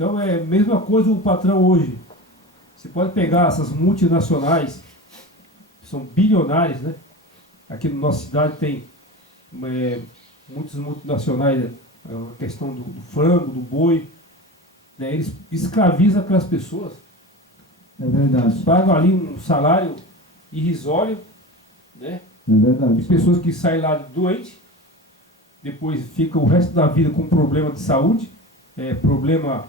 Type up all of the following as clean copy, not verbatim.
Então é a mesma coisa o patrão hoje. Você pode pegar essas multinacionais, que são bilionárias, né? Aqui na nossa cidade tem muitos multinacionais, a questão do frango, do boi, né? Eles escravizam aquelas pessoas. É verdade. Eles pagam ali um salário irrisório, né? É verdade. De pessoas que saem lá doentes, depois ficam o resto da vida com problema de saúde, problema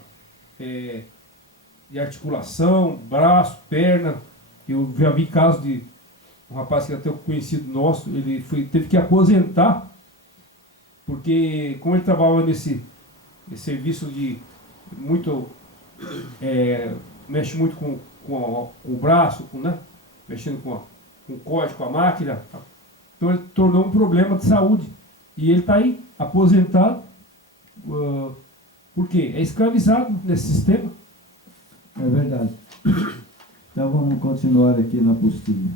de articulação, braço, perna. Eu já vi casos de um rapaz que é até um conhecido nosso, ele teve que aposentar, porque como ele trabalhava nesse serviço de muito, mexe muito com o braço, né? Mexendo com o código, com a máquina, então ele tornou um problema de saúde. E ele está aí, aposentado, por quê? É escravizado nesse sistema. É verdade. Então vamos continuar aqui na apostila.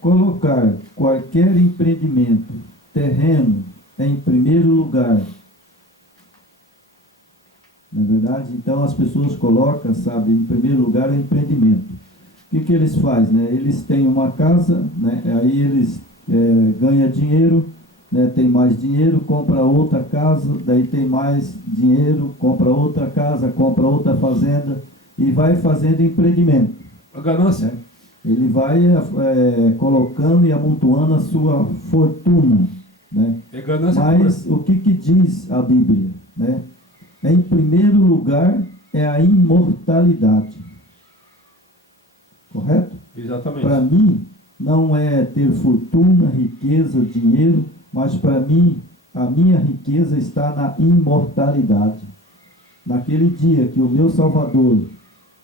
Colocar qualquer empreendimento terreno em primeiro lugar. Não é verdade? Então as pessoas colocam, sabe, em primeiro lugar o empreendimento. O que eles fazem? Né? Eles têm uma casa, né? Aí eles ganham dinheiro, né? Tem mais dinheiro, compra outra casa, daí tem mais dinheiro, compra outra casa, compra outra fazenda e vai fazendo empreendimento. A ganância. Né? Ele vai colocando e amontoando a sua fortuna. Né? É ganância. Mas o que diz a Bíblia? Né? Em primeiro lugar é a imortalidade. Correto? Exatamente. Para mim, não é ter fortuna, riqueza, dinheiro, mas para mim, a minha riqueza está na imortalidade. Naquele dia que o meu Salvador,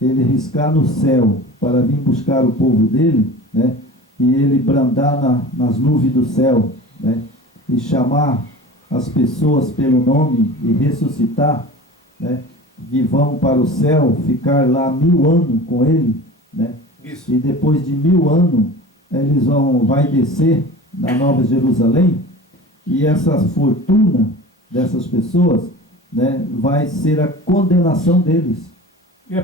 ele riscar no céu para vir buscar o povo dele, né, e ele brandar nas nuvens do céu, né, e chamar as pessoas pelo nome e ressuscitar, né, que vão para o céu, ficar lá 1000 anos com ele, né, Isso. e depois de 1000 anos, eles vai descer na Nova Jerusalém, e essa fortuna dessas pessoas, né, vai ser a condenação deles.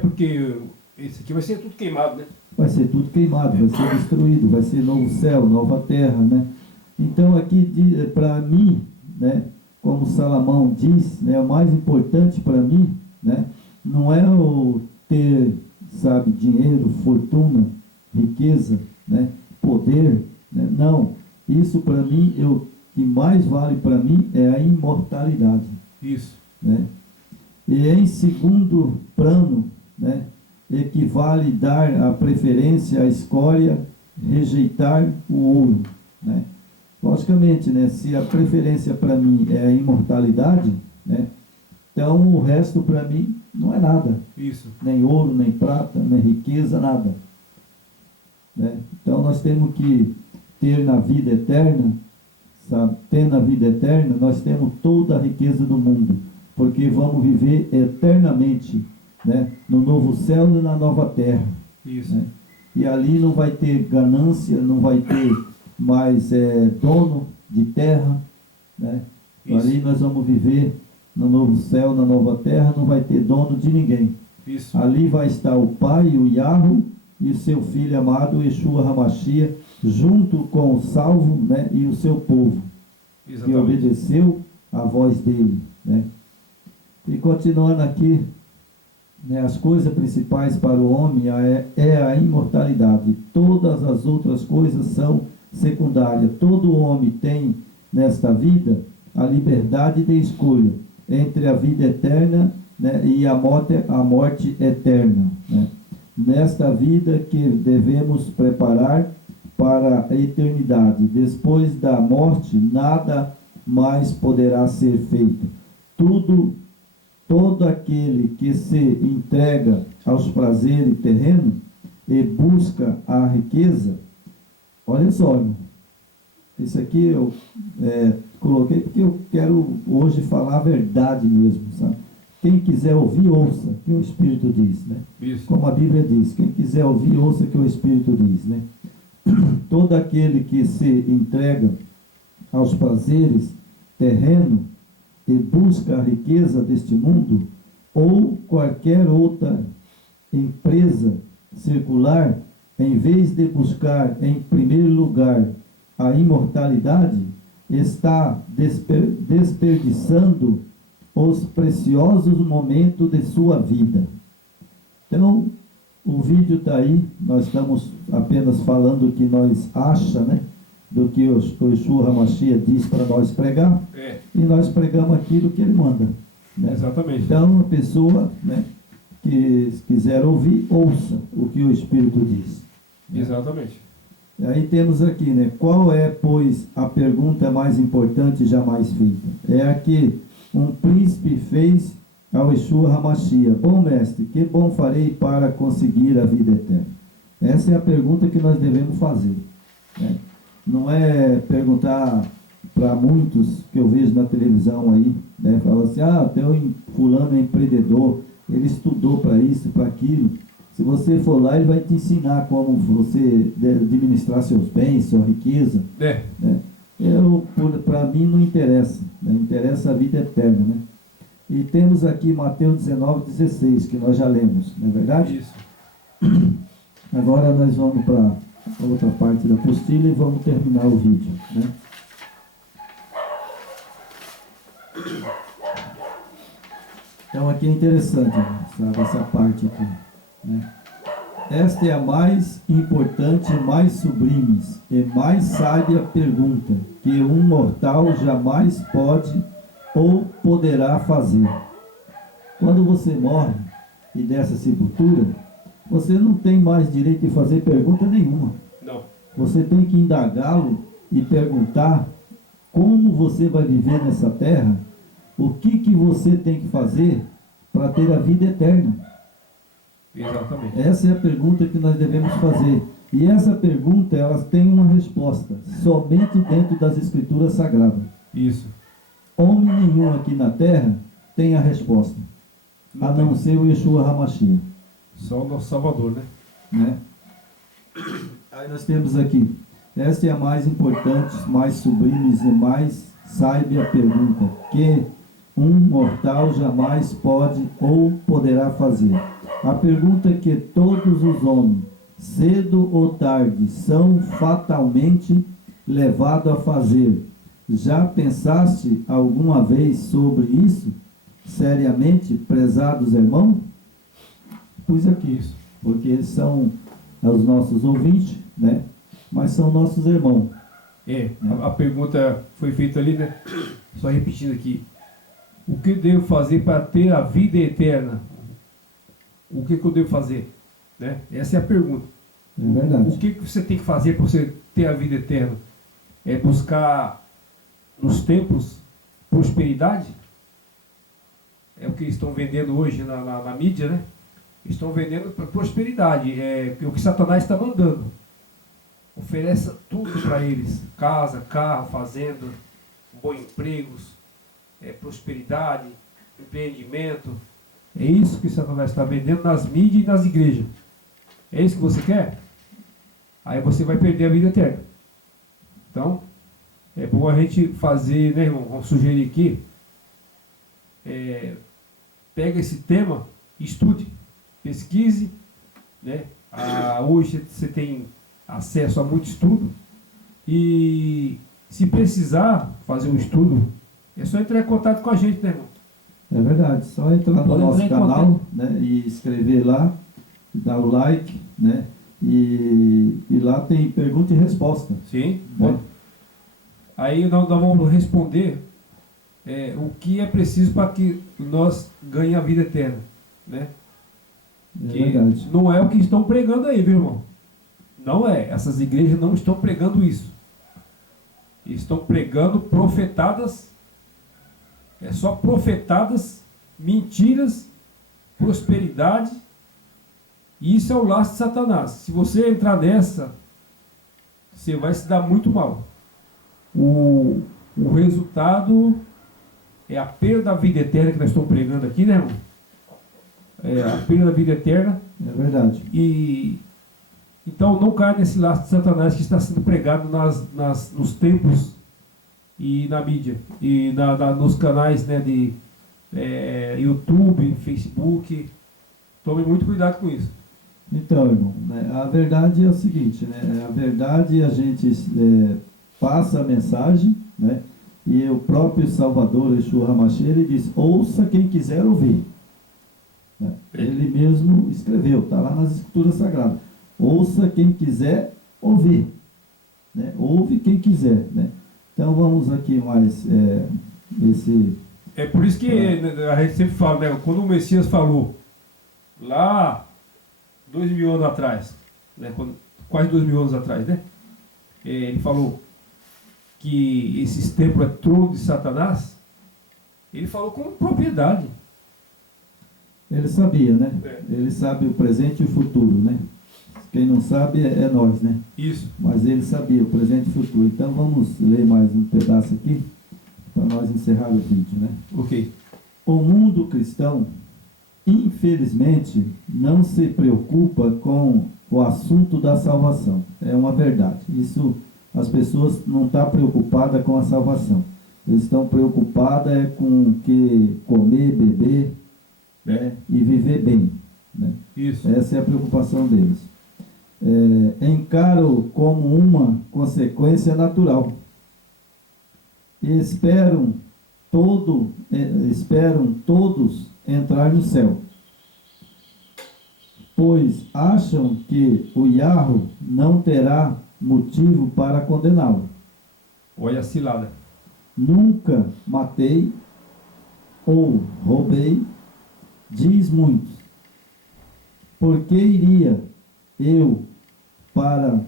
Porque esse aqui vai ser tudo queimado, né? Vai ser tudo queimado, vai ser destruído, vai ser novo céu, nova terra, né? Então aqui, para mim, né, como Salomão diz, né, o mais importante para mim, né, não é o ter, sabe, dinheiro, fortuna, riqueza, né, poder, né? Não, isso para mim, o que mais vale para mim é a imortalidade. Isso. Né? E em segundo plano, né, equivale dar a preferência à escória, rejeitar o ouro. Né? Logicamente, né, se a preferência para mim é a imortalidade, né, então o resto para mim não é nada. Isso. Nem ouro, nem prata, nem riqueza, nada. Né? Então nós temos que ter na vida eterna, sabe? Ter na vida eterna, nós temos toda a riqueza do mundo, porque vamos viver eternamente, né, no novo céu e na nova terra. Isso. Né? E ali não vai ter ganância, não vai ter mais dono de terra. Né? Ali nós vamos viver no novo céu, na nova terra, não vai ter dono de ninguém. Isso. Ali vai estar o Pai, o Yahweh, e o seu Filho amado, Yeshua HaMashiach, junto com o salvo, né, e o seu povo, Exatamente. que obedeceu a voz dele. Né? E continuando aqui, né, as coisas principais para o homem é a imortalidade. Todas as outras coisas são secundárias. Todo homem tem nesta vida a liberdade de escolha entre a vida eterna, né, e a morte eterna. Né? Nesta vida que devemos preparar para a eternidade. Depois da morte, nada mais poderá ser feito. Todo aquele que se entrega aos prazeres terrenos e busca a riqueza, olha só, irmão, isso aqui eu coloquei porque eu quero hoje falar a verdade mesmo, sabe? Quem quiser ouvir, ouça, que o Espírito diz, né? Isso. Como a Bíblia diz, quem quiser ouvir, ouça que o Espírito diz, né? Todo aquele que se entrega aos prazeres terrenos e busca a riqueza deste mundo, ou qualquer outra empresa circular, em vez de buscar em primeiro lugar a imortalidade, está desperdiçando os preciosos momentos de sua vida. Então, o vídeo está aí, nós estamos apenas falando o que nós achamos, né, do que o Yeshua HaMashiach diz para nós pregar, e nós pregamos aquilo que ele manda. Né? Exatamente. Então, a pessoa, né, que quiser ouvir, ouça o que o Espírito diz. Exatamente. Aí temos aqui, né, qual é, pois, a pergunta mais importante jamais feita? É a que um príncipe fez ao Yeshua HaMashiach: bom mestre, que bom farei para conseguir a vida eterna? Essa é a pergunta que nós devemos fazer. Né? Não é perguntar para muitos que eu vejo na televisão aí, né, fala assim: até o fulano é empreendedor, ele estudou para isso, para aquilo. Se você for lá, ele vai te ensinar como você administrar seus bens, sua riqueza. Né? Para mim não interessa, né? Interessa a vida eterna. Né? E temos aqui Mateus 19:16, que nós já lemos, não é verdade? Isso. Agora nós vamos para a outra parte da apostila e vamos terminar o vídeo. Né? Então aqui é interessante, sabe, essa parte aqui. Né? Esta é a mais importante, mais sublime e mais sábia pergunta que um mortal jamais pode ou poderá fazer. Quando você morre e dessa sepultura, você não tem mais direito de fazer pergunta nenhuma. Não. Você tem que indagá-lo e perguntar como você vai viver nessa terra, o que você tem que fazer para ter a vida eterna. Exatamente. Essa é a pergunta que nós devemos fazer. E essa pergunta, ela tem uma resposta somente dentro das Escrituras Sagradas. Isso. Homem nenhum aqui na terra tem a resposta, a não ser o Yeshua HaMashiach. Só o nosso Salvador, né? Aí nós temos aqui: esta é a mais importante, mais sublime e mais sábia pergunta que um mortal jamais pode ou poderá fazer. A pergunta que todos os homens, cedo ou tarde, são fatalmente levados a fazer. Já pensaste alguma vez sobre isso? Seriamente, prezados irmãos? Pus aqui isso, porque eles são os nossos ouvintes, né? Mas são nossos irmãos. A pergunta foi feita ali, né? Só repetindo aqui: o que eu devo fazer para ter a vida eterna? O que eu devo fazer? Né? Essa é a pergunta. É verdade. O que você tem que fazer para você ter a vida eterna? É buscar nos templos prosperidade? É o que estão vendendo hoje na mídia, né? Estão vendendo prosperidade. É o que Satanás está mandando. Ofereça tudo para eles: casa, carro, fazenda, bons empregos, prosperidade, empreendimento. É isso que Satanás está vendendo nas mídias e nas igrejas. É isso que você quer? Aí você vai perder a vida eterna. Então, é bom a gente fazer, né, irmão? Vamos sugerir aqui. Pega esse tema, estude, pesquise, né? Hoje você tem acesso a muito estudo. E se precisar fazer um estudo, é só entrar em contato com a gente, né, irmão? É verdade, só entrar no nosso canal, né, e escrever lá, dar o like, né, e lá tem pergunta e resposta. Sim, né? Aí nós vamos responder o que é preciso para que nós ganhemos a vida eterna, né? É verdade. Não é o que estão pregando aí, viu, irmão? Não é, essas igrejas não estão pregando isso. Estão pregando profetadas. É só profetadas, mentiras, prosperidade. E isso é o laço de Satanás. Se você entrar nessa, você vai se dar muito mal. O resultado é a perda da vida eterna que nós estamos pregando aqui, né, irmão? É a perda da vida eterna. É verdade. Então não caia nesse laço de Satanás que está sendo pregado nos templos e na mídia, e nos canais, né, YouTube, Facebook. Tome muito cuidado com isso. Então, irmão, né, a verdade é o seguinte, né? A verdade a gente passa a mensagem, né? E o próprio Salvador, Yeshua HaMashiach, ele diz, ouça quem quiser ouvir. Né? Ele mesmo escreveu, está lá nas Escrituras Sagradas. Ouça quem quiser ouvir. Né? Ouve quem quiser. Né? Então vamos aqui mais esse... É por isso que a gente sempre fala, né? Quando o Messias falou, lá 2000 anos atrás, né? Quase 2000 anos atrás, né? Ele falou que esses templos é trono de Satanás. Ele falou com propriedade. Ele sabia, né? Ele sabe o presente e o futuro, né? Quem não sabe é nós, né? Isso. Mas ele sabia o presente e o futuro. Então vamos ler mais um pedaço aqui, para nós encerrar o vídeo, né? Ok. O mundo cristão, infelizmente, não se preocupa com o assunto da salvação. É uma verdade. Isso, as pessoas não estão preocupadas com a salvação. Eles estão preocupadas com o que comer, beber, né? E viver bem. Né? Isso. Essa é a preocupação deles. Encaram como uma consequência natural. E esperam todos entrar no céu, pois acham que o Yahweh não terá motivo para condená-lo. Olha a cilada. Nunca matei ou roubei, diz muitos. Por que iria eu para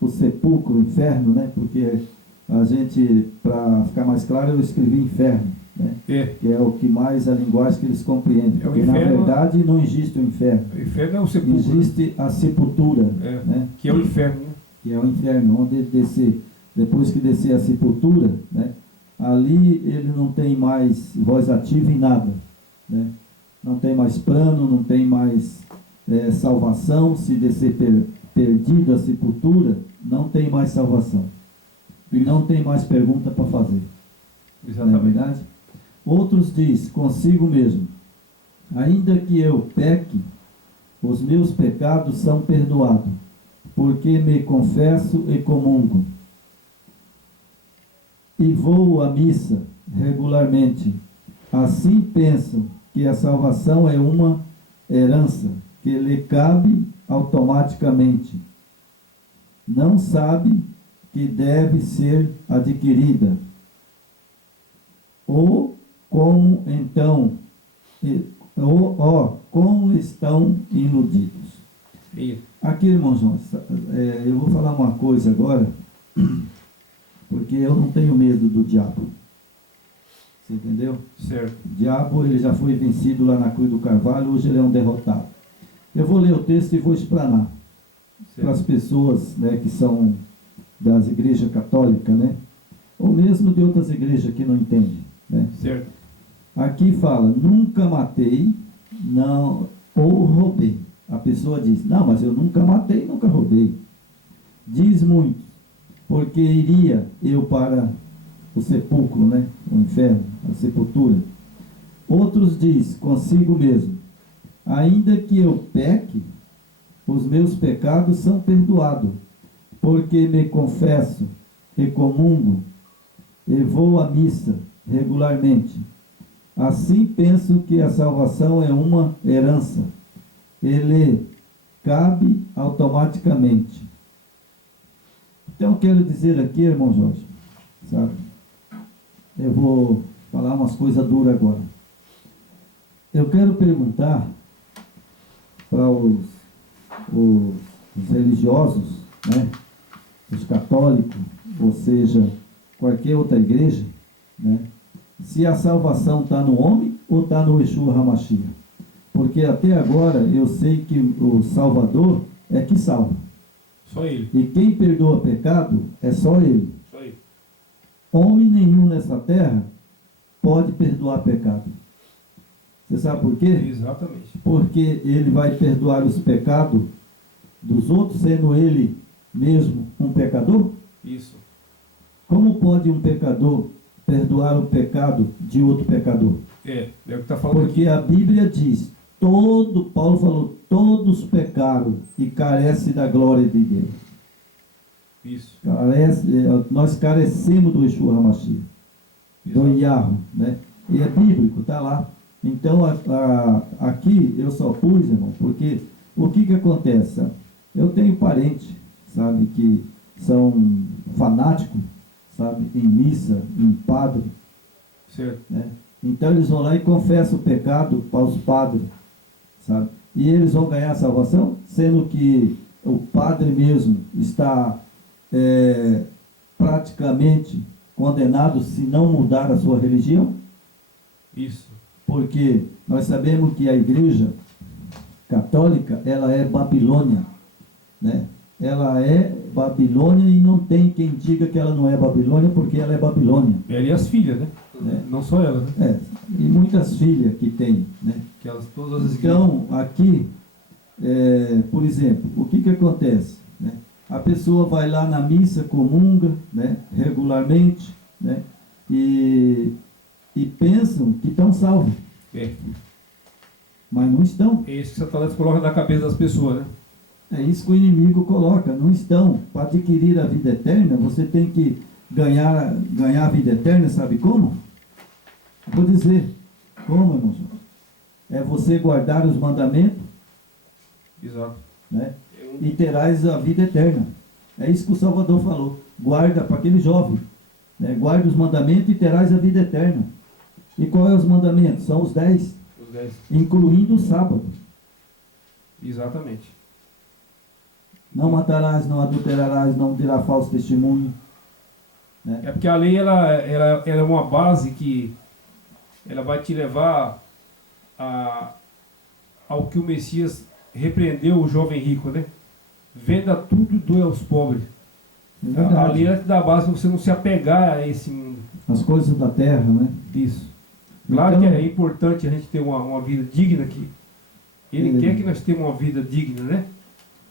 o sepulcro, o inferno, né? Porque a gente, para ficar mais claro, eu escrevi inferno, né? Que é o que mais a linguagem que eles compreendem. Porque na verdade não existe o inferno. O inferno é o sepulcro. Existe a sepultura, né? Que é o inferno. Né? Que é o inferno, onde ele descer, depois que descer a sepultura, né? Ali ele não tem mais voz ativa em nada, né? Não tem mais plano, não tem mais salvação. Se descer perdido a sepultura, não tem mais salvação. E não tem mais pergunta para fazer. Exatamente. Não é verdade? Outros diz consigo mesmo, ainda que eu peque, os meus pecados são perdoados, porque me confesso e comungo. E vou à missa regularmente. Assim pensam que a salvação é uma herança que lhe cabe automaticamente. Não sabe que deve ser adquirida. Ou como então, como estão iludidos. Aqui, irmãos, eu vou falar uma coisa agora, porque eu não tenho medo do diabo. Você entendeu? Certo. O diabo, ele já foi vencido lá na cruz do Carvalho, hoje ele é um derrotado. Eu vou ler o texto e vou explanar para as pessoas, né, que são das igrejas católicas, né, ou mesmo de outras igrejas que não entendem, né. Certo. Aqui fala, nunca matei, não, ou roubei. A pessoa diz, não, mas eu nunca matei, nunca roubei. Diz muito, porque iria eu para o sepulcro, né, o inferno, a sepultura. Outros diz, consigo mesmo, ainda que eu peque, os meus pecados são perdoados, porque me confesso e comungo e vou à missa regularmente. Assim penso que a salvação é uma herança. Ele cabe automaticamente. Então quero dizer aqui, irmão Jorge, sabe? Eu vou falar umas coisas duras agora. Eu quero perguntar para os religiosos, né, os católicos, ou seja, qualquer outra igreja, né, se a salvação está no homem ou está no Yeshua HaMashiach. Porque até agora eu sei que o Salvador é que salva. Só ele. E quem perdoa pecado é só ele. Só ele. Homem nenhum nessa terra pode perdoar pecado. Você sabe por quê? Exatamente. Porque ele vai perdoar os pecados dos outros, sendo ele mesmo um pecador? Isso. Como pode um pecador perdoar o pecado de outro pecador? É o que está falando Porque aqui. a Bíblia diz, Paulo falou, todos pecaram e carecem da glória de Deus. Isso. Nós carecemos do Yeshua HaMashiach, do Exato. Yahweh, né? E é bíblico, está lá. Então, aqui eu só pus, irmão, porque o que acontece? Eu tenho parentes, sabe, que são fanáticos, sabe, em missa, em padre, Certo. né? Então eles vão lá e confessam o pecado para os padres, sabe? E eles vão ganhar a salvação, sendo que o padre mesmo está praticamente condenado se não mudar a sua religião, Isso. porque nós sabemos que a igreja católica, ela é Babilônia, né? Ela é Babilônia e não tem quem diga que ela não é Babilônia, porque ela é Babilônia. Ela e as filhas, né? Não só ela, né? E muitas filhas que tem, né? Que elas, todas as Então, aqui, por exemplo, o que acontece? Né? A pessoa vai lá na missa, comunga, né? Regularmente, né? E pensam que estão salvos, mas não estão. É isso que Satanás coloca na cabeça das pessoas, né? É isso que o inimigo coloca, não estão. Para adquirir a vida eterna, você tem que ganhar a vida eterna, sabe como? Vou dizer, como, irmãos? É você guardar os mandamentos, Exato. né? E terás a vida eterna. É isso que o Salvador falou. Guarda para aquele jovem, né? Guarda os mandamentos e terás a vida eterna. E qual é os mandamentos? São os 10, Os 10. incluindo o sábado. Exatamente. Não matarás, não adulterarás, não dirá falso testemunho, né? É porque a lei ela é uma base que ela vai te levar ao que o Messias repreendeu o jovem rico, né? Venda tudo e doe aos pobres. É verdade. A lei ela te dá a base para você não se apegar a esse mundo. As coisas da terra, né? Isso. Claro Então, que é importante a gente ter uma vida digna aqui. Ele quer que nós tenhamos uma vida digna, né?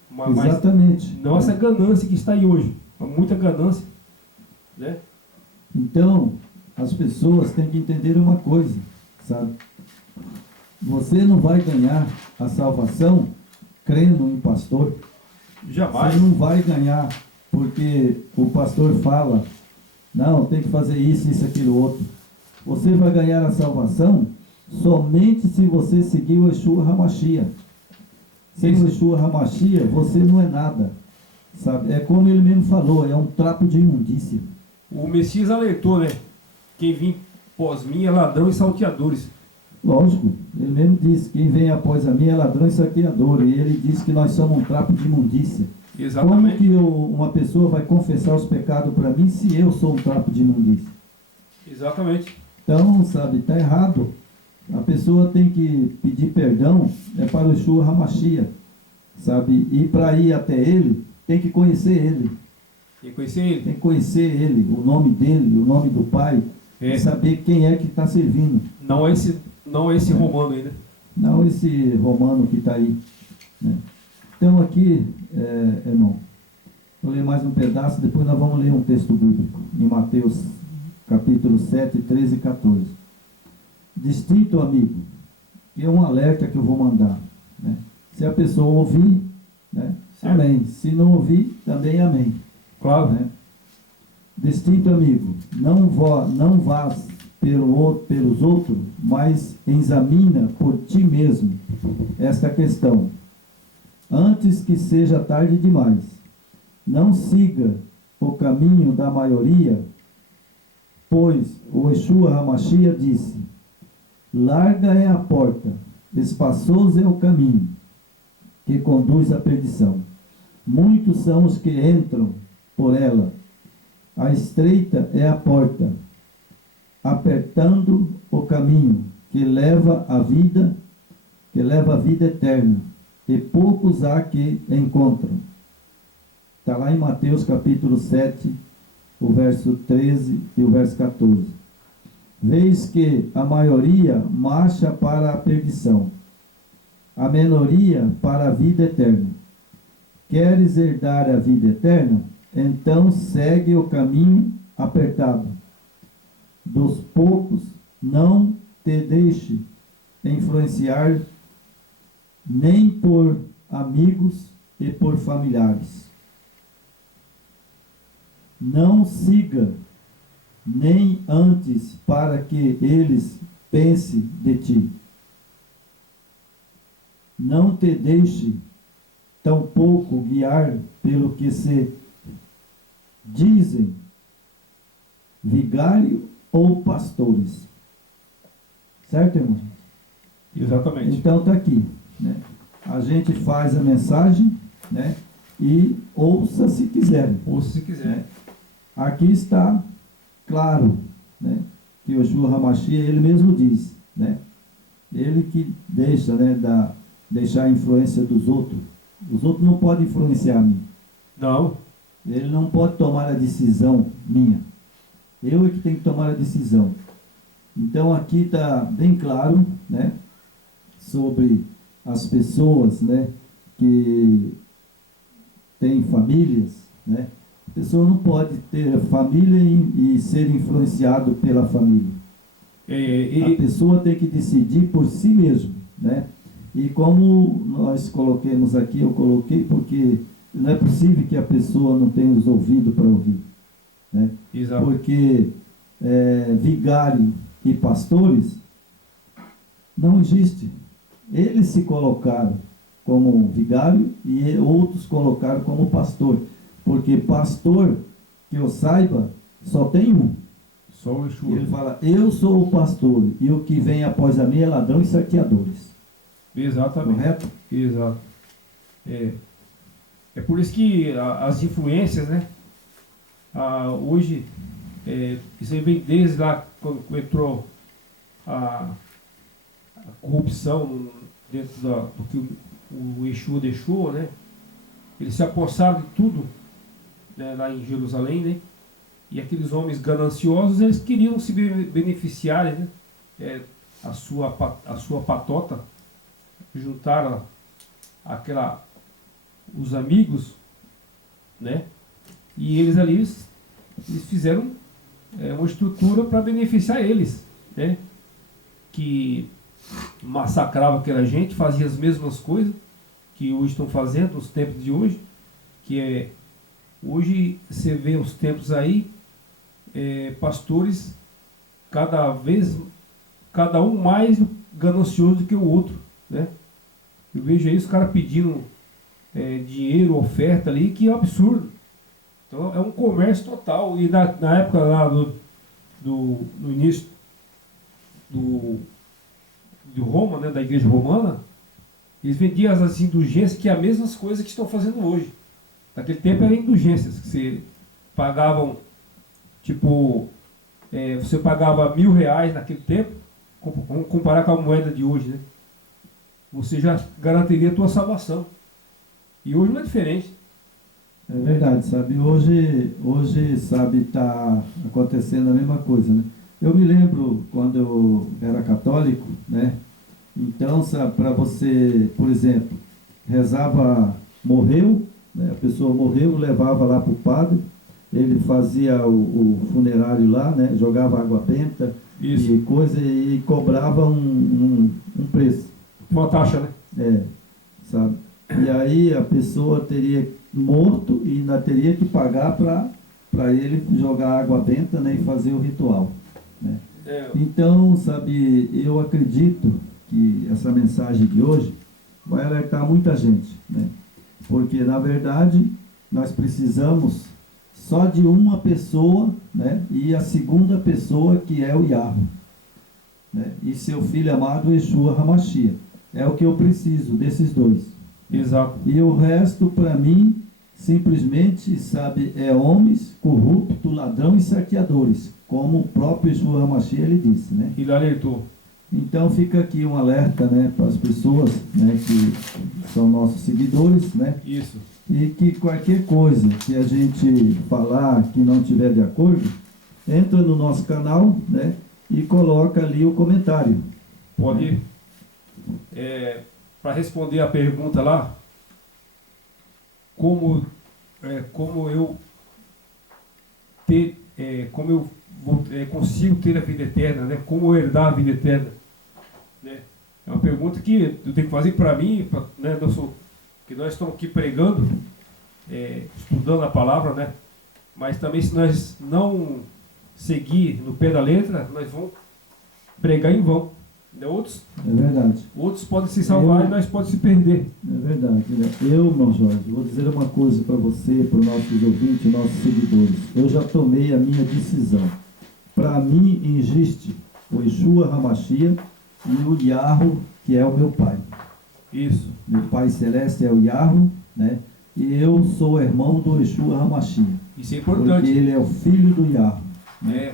Mas exatamente. não essa ganância que está aí hoje. Há muita ganância, né? Então, as pessoas têm que entender uma coisa, sabe? Você não vai ganhar a salvação crendo em pastor. Jamais. Você não vai ganhar porque o pastor fala, não, tem que fazer isso, isso, aquilo, outro. Você vai ganhar a salvação somente se você seguir o Yeshua HaMashiach. Sem o Yeshua HaMashiach, você não é nada, sabe? É como ele mesmo falou, é um trapo de imundícia. O Messias alertou, né? Quem vir pós mim é ladrão e salteadores. Lógico, ele mesmo disse, quem vem após a mim é ladrão e saqueador. E ele disse que nós somos um trapo de imundícia. Exatamente. Como que uma pessoa vai confessar os pecados para mim se eu sou um trapo de imundícia? Exatamente. Então, sabe, está errado. A pessoa tem que pedir perdão para o Yeshua HaMashiach, sabe? E para ir até ele, tem que conhecer ele. Tem que conhecer ele. Tem que conhecer ele, o nome dele, o nome do Pai. E saber quem é que está servindo. Não é esse romano aí, né? Não esse romano que está aí, né? Então aqui, irmão, vou ler mais um pedaço, depois nós vamos ler um texto bíblico, em Mateus capítulo 7, 13 e 14. Distinto amigo, que é um alerta que eu vou mandar, né? Se a pessoa ouvir, né? Amém. Se não ouvir, também amém. Claro. Né? Distinto amigo, não vás pelos outros, mas examina por ti mesmo esta questão, antes que seja tarde demais. Não siga o caminho da maioria, pois o Yeshua HaMashiach disse, larga é a porta, espaçoso é o caminho, que conduz à perdição. Muitos são os que entram por ela. A estreita é a porta, apertando o caminho que leva à vida eterna, e poucos há que encontram. Está lá em Mateus capítulo 7, o verso 13 e o verso 14. Vês que a maioria marcha para a perdição, a minoria para a vida eterna. Queres herdar a vida eterna? Então segue o caminho apertado. Dos poucos não te deixe influenciar nem por amigos e por familiares. Não siga nem antes para que eles pensem de ti. Não te deixe tampouco guiar pelo que se dizem vigário ou pastores. Certo, irmão? Exatamente. Então está aqui, né? A gente faz a mensagem, né? E ouça se quiser. Ouça se quiser. Né? Aqui está claro, né? Que o Yeshua HaMashiach, ele mesmo diz, né? Ele que deixa, né? Deixar a influência dos outros. Os outros não podem influenciar a mim. Não. Ele não pode tomar a decisão minha. Eu é que tenho que tomar a decisão. Então aqui está bem claro, né? Sobre as pessoas, né? Que têm famílias, né? A pessoa não pode ter família e ser influenciado pela família. A pessoa tem que decidir por si mesmo, né? E como nós coloquemos aqui, eu coloquei porque não é possível que a pessoa não tenha os ouvidos para ouvir, né? Exato. Porque vigário e pastores não existe. Eles se colocaram como vigário e outros colocaram como pastor. Porque pastor, que eu saiba, só tem um. Só o Yeshua. Ele fala, eu sou o pastor, e o que vem após a mim é ladrão e salteadores. Exatamente. Correto? Exato. É por isso que as influências, né? Hoje, isso aí vem desde lá, quando entrou a corrupção dentro do que o Yeshua deixou, né? Eles se apossaram de tudo, né, lá em Jerusalém, né? E aqueles homens gananciosos, eles queriam se beneficiarem, né? A sua patota, juntaram os amigos, né? E eles ali, eles fizeram uma estrutura para beneficiar eles, né? Que massacrava aquela gente, fazia as mesmas coisas que hoje estão fazendo, nos tempos de hoje, hoje você vê os tempos aí, pastores cada um mais ganancioso do que o outro, né? Eu vejo aí os caras pedindo dinheiro, oferta ali, que é um absurdo. Então é um comércio total. E na época lá no início de Roma, né, da igreja romana, eles vendiam as indulgências, que é as mesmas coisas que estão fazendo hoje. Naquele tempo eram indulgências, que você pagavam, tipo, você pagava R$1.000 naquele tempo, vamos comparar com a moeda de hoje, né? Você já garantiria a tua salvação. E hoje não é diferente. É verdade, sabe? Hoje sabe, está acontecendo a mesma coisa, né? Eu me lembro quando eu era católico, né? Então, para você, por exemplo, rezava, morreu, né? A pessoa morreu, levava lá para o padre, ele fazia o funerário lá, né? Jogava água benta. Isso. E coisa, e cobrava um preço. Uma taxa, né? Sabe? E aí a pessoa teria morto e ainda teria que pagar para ele jogar água benta, né? E fazer o ritual, né? Então, sabe, eu acredito que essa mensagem de hoje vai alertar muita gente, né? Porque, na verdade, nós precisamos só de uma pessoa, né? E a segunda pessoa, que é o Yahweh, né? E seu filho amado, Yeshua HaMashiach. É o que eu preciso, desses dois. Exato. E o resto, para mim, simplesmente, sabe, é homens corruptos, ladrão e saqueadores, como o próprio Yeshua HaMashiach ele disse, né? Ele alertou. Então fica aqui um alerta, né, para as pessoas, né, que são nossos seguidores, né? Isso. E que qualquer coisa que a gente falar que não tiver de acordo, entra no nosso canal, né, e coloca ali o comentário. Pode, para responder a pergunta lá, como eu consigo ter a vida eterna, né? Como herdar a vida eterna? Né? É uma pergunta que eu tenho que fazer para mim, né? Que nós estamos aqui pregando, estudando a palavra, né? Mas também se nós não seguir no pé da letra, nós vamos pregar em vão. Né? É verdade. Outros podem se salvar e nós podemos se perder. É verdade. Eu, irmão Jorge, vou dizer uma coisa para você, para os nossos ouvintes, nossos seguidores. Eu já tomei a minha decisão. Para mim existe o Yeshua HaMashiach e o Yahweh, que é o meu pai. Isso. Meu pai celeste é o Yahweh, né? E eu sou irmão do Yeshua HaMashiach. Isso é importante. Porque ele é o filho do Yahweh. Né?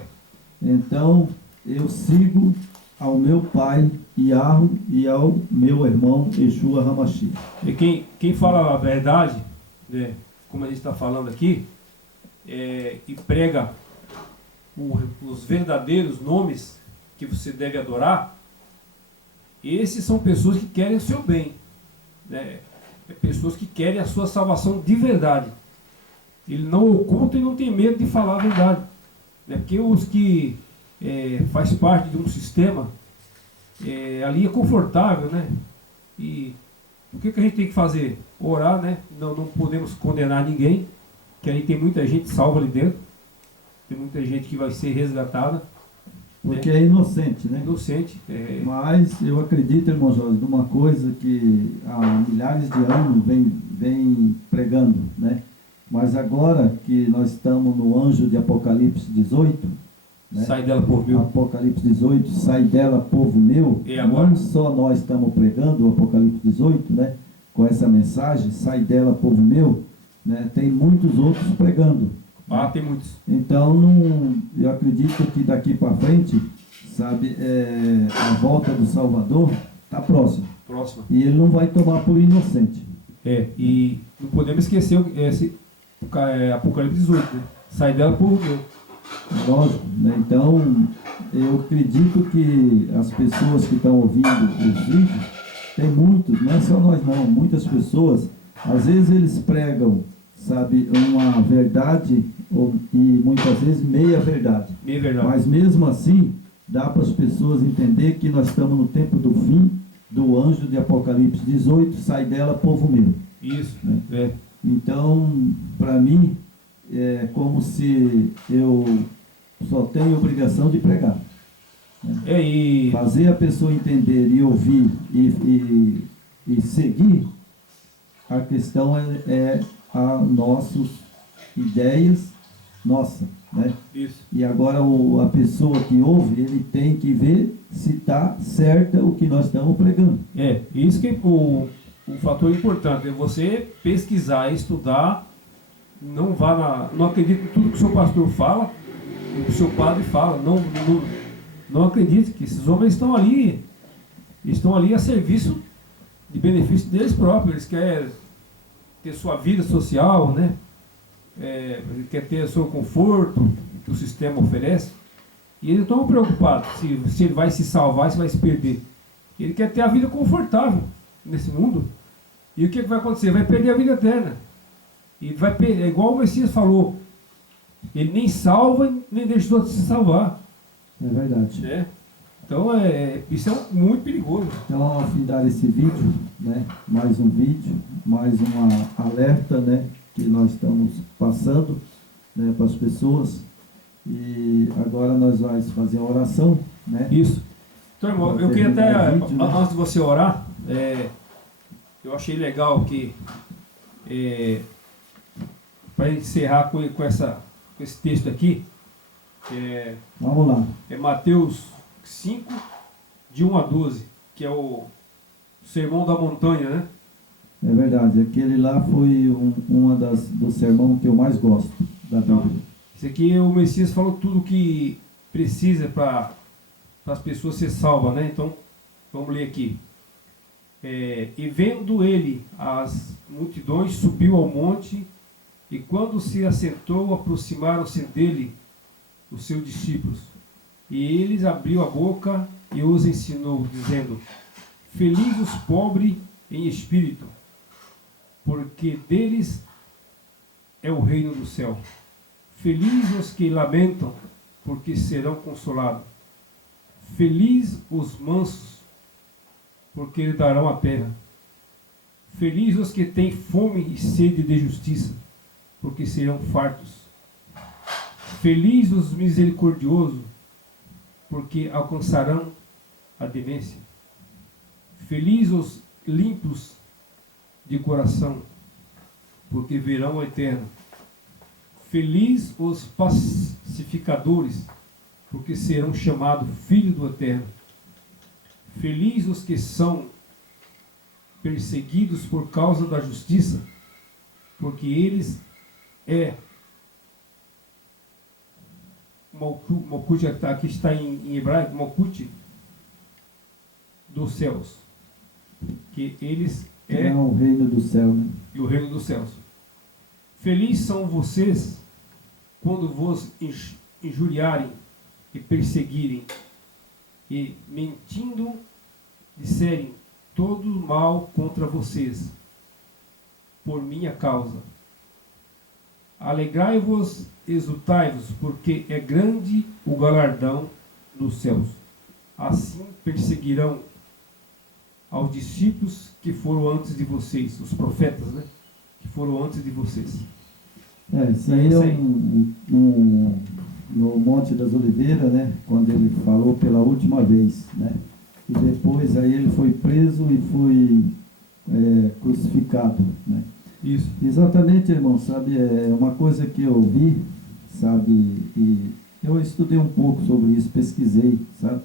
Então, eu sigo ao meu pai Yahweh e ao meu irmão Yeshua HaMashiach. E quem fala a verdade, né, como a gente está falando aqui, e prega os verdadeiros nomes que você deve adorar, esses são pessoas que querem o seu bem, né? Pessoas que querem a sua salvação de verdade. Ele não oculta e não tem medo de falar a verdade, né? Porque os que faz parte de um sistema, ali é confortável, né? E o que a gente tem que fazer? Orar, né? Não podemos condenar ninguém, que aí tem muita gente salva ali dentro, tem muita gente que vai ser resgatada. Porque é inocente, né? Inocente. Mas eu acredito, irmão Jorge, numa coisa que há milhares de anos vem pregando, né? Mas agora que nós estamos no anjo de Apocalipse 18, né? Sai dela, povo meu. Apocalipse 18, sai dela, povo meu. E agora? Não só nós estamos pregando o Apocalipse 18, né? Com essa mensagem, sai dela, povo meu, né? Tem muitos outros pregando. Ah, tem muitos. Então, eu acredito que daqui para frente, sabe, a volta do Salvador está próxima. E ele não vai tomar por inocente. E não podemos esquecer esse Apocalipse 18, né? Sai dela, povo meu. Lógico, né? Então, eu acredito que as pessoas que estão ouvindo os vídeos, tem muitos, não é só nós não, muitas pessoas, às vezes eles pregam, sabe, uma verdade e muitas vezes meia verdade. Meia verdade. Mas mesmo assim, dá para as pessoas entender que nós estamos no tempo do fim do anjo de Apocalipse 18, sai dela, povo meu. Isso, né? Então, para mim, é como se eu só tenho obrigação de pregar. Né? E fazer a pessoa entender e ouvir e seguir, a questão é a nossas ideias, nossa, né? Isso. E agora a pessoa que ouve, ele tem que ver se está certa o que nós estamos pregando. Isso que é o fator importante, é você pesquisar, estudar, não acredite em tudo que o seu pastor fala, o que o seu padre fala, não acredite que esses homens estão ali a serviço de benefício deles próprios, eles querem ter sua vida social, né? Ele quer ter o seu conforto que o sistema oferece, e eles estão preocupados se ele vai se salvar, se vai se perder. Ele quer ter a vida confortável nesse mundo, e o que vai acontecer? Vai perder a vida eterna, e vai perder, igual o Messias falou, ele nem salva, nem deixa os outros se salvar. É verdade. Então, isso é muito perigoso. Então, ao findar esse vídeo, né, mais um vídeo, mais uma alerta, né, que nós estamos passando, né, para as pessoas. E agora nós vamos fazer a oração, né? Isso. Então, irmão, eu queria até, vídeo, né? antes de você orar, eu achei legal que, para encerrar com esse texto aqui, vamos lá. É Mateus 5, de 1 a 12, que é o Sermão da Montanha, né? É verdade, aquele lá foi uma dos sermões que eu mais gosto da Bíblia. Então, esse aqui o Messias falou tudo o que precisa para as pessoas ser salvas, né? Então, vamos ler aqui. E vendo ele as multidões, subiu ao monte, e quando se assentou, aproximaram-se dele os seus discípulos. E eles abriu a boca e os ensinou, dizendo: Felizes os pobres em espírito, porque deles é o reino do céu. Felizes os que lamentam, porque serão consolados. Feliz os mansos, porque herdarão a terra. Feliz os que têm fome e sede de justiça, porque serão fartos. Feliz os misericordiosos, porque alcançarão a demência. Feliz os limpos de coração, porque verão o Eterno. Feliz os pacificadores, porque serão chamados filhos do Eterno. Feliz os que são perseguidos por causa da justiça, porque eles Malkut, aqui está em hebraico, Malkut dos céus, que eles é o reino do céu, né? E o reino dos céus. Felizes são vocês quando vos injuriarem e perseguirem e mentindo disserem todo mal contra vocês por minha causa. Alegrai-vos, exultai-vos, porque é grande o galardão nos céus. Assim perseguirão aos discípulos que foram antes de vocês, os profetas, né? Que foram antes de vocês. Isso aí é no Monte das Oliveiras, né? Quando ele falou pela última vez, né? E depois aí ele foi preso e foi crucificado, né? Isso. Exatamente, irmão, sabe, é uma coisa que eu vi, sabe, e eu estudei um pouco sobre isso, pesquisei, sabe.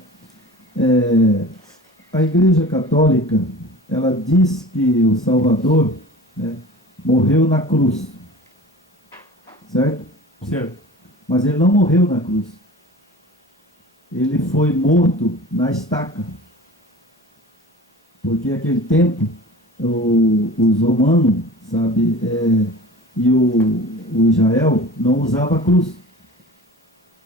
A Igreja Católica, ela diz que o Salvador, né, morreu na cruz, certo? Certo. Mas ele não morreu na cruz. Ele foi morto na estaca. Porque naquele tempo, os romanos, sabe, e o Israel não usava cruz.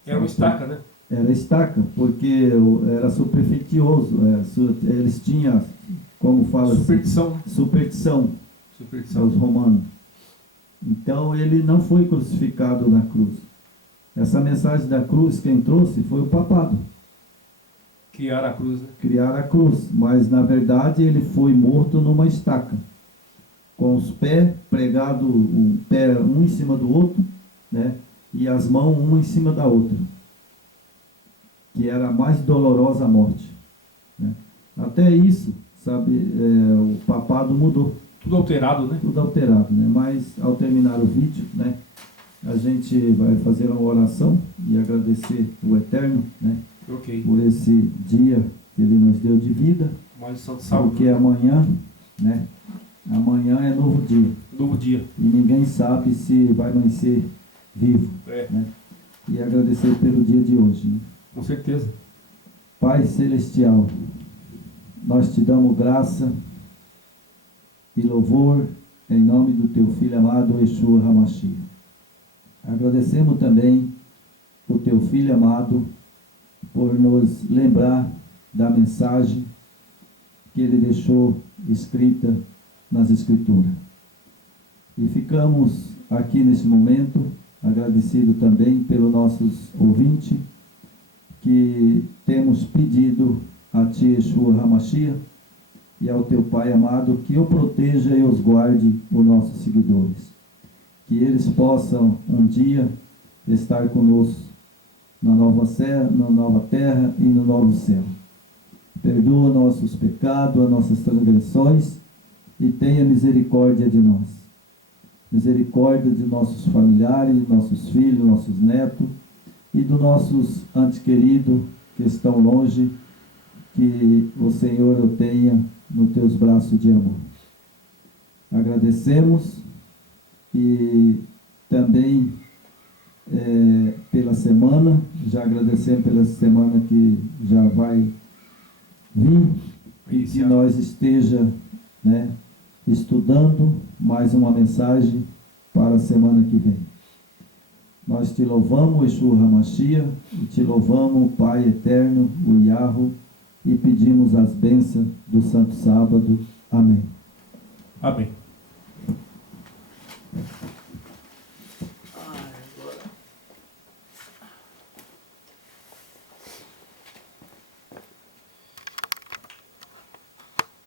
Era uma estaca, né? Era estaca, porque era supersticioso. Eles tinham, como fala superstição. Assim, superstição. Os romanos. Então ele não foi crucificado na cruz. Essa mensagem da cruz, quem trouxe foi o papado. Criar a cruz, né? Criar a cruz, mas na verdade ele foi morto numa estaca, com os pés pregados, um pé um em cima do outro, né? E as mãos uma em cima da outra, que era a mais dolorosa morte, né? Até isso, sabe, o papado mudou. Tudo alterado, né? Tudo alterado, né? Mas ao terminar o vídeo, né, a gente vai fazer uma oração e agradecer o Eterno, né? Okay. Por esse dia que Ele nos deu de vida. Mais um santo sábado. Porque amanhã, né? Amanhã é novo dia. Novo dia. E ninguém sabe se vai amanhecer vivo. Né? E agradecer pelo dia de hoje. Né? Com certeza. Pai Celestial, nós te damos graça e louvor em nome do teu Filho amado, Yeshua HaMashiach. Agradecemos também o teu Filho amado por nos lembrar da mensagem que ele deixou escrita nas Escrituras. E ficamos aqui nesse momento agradecidos também pelos nossos ouvintes, que temos pedido a ti, Yeshua HaMashiach, e ao teu Pai amado, que o proteja e os guarde, os nossos seguidores. Que eles possam um dia estar conosco na nova terra e no novo céu. Perdoa nossos pecados, as nossas transgressões e tenha misericórdia de nós. Misericórdia de nossos familiares, nossos filhos, nossos netos e dos nossos entes queridos que estão longe, que o Senhor o tenha nos teus braços de amor. Agradecemos e também pela semana, já agradecemos pela semana que já vai vir e que nós esteja, né, estudando mais uma mensagem para a semana que vem. Nós te louvamos, Yeshua HaMashiach, e te louvamos, Pai Eterno, o Yahweh, e pedimos as bênçãos do Santo Sábado. Amém. Amém.